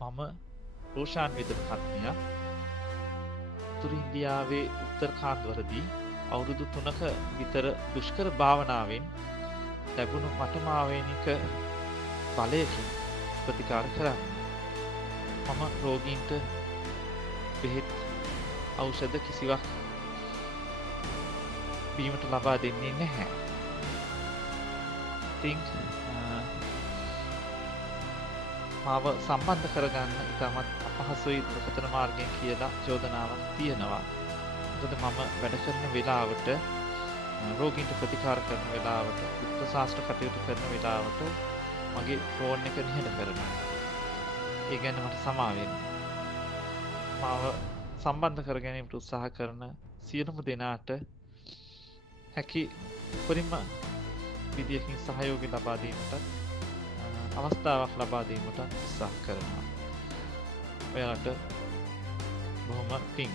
මම රෝෂාන් විදන කත්මියක් උතුරු ඉන්දියාවේ උත්තරකාන්දවලදී අවුරුදු 3ක විතර දුෂ්කර භාවනාවෙන් ලැබුණු මටමාවේනික බලයකින් ප්‍රතිකාර කරන්නේ. මම රෝගීන්ට බෙහෙත් ඖෂධ කිසිවක් බීමට ලබා දෙන්නේ නැහැ. ඉතින් මාව සම්බන්ධ කරගන්න ඉතාමත් අපහසුයි දුරකථන මාර්ගයෙන් කියලා චෝදනාවක් තියෙනවා. මොකද මම වැඩ කරන වෙලාවට රෝගීන්ට ප්‍රතිකාර කරන වෙලාවට උත්තර ශාස්ත්‍ර කටයුතු කරන වෙලාවට මගේ ෆෝන් එක නිහඬ කරනවා. ඒ ගැන මට සමාව වෙන්න. මාව සම්බන්ධ කර ගැනීමට උත්සාහ කරන සියලුම දෙනාට හැකි උපරිම විදියකින් සහයෝගය ලබා දීමට අවස්ථාවක් ලබා දීමට උත්සාහ කරනවා. ඔයාලට බොහොම පිං.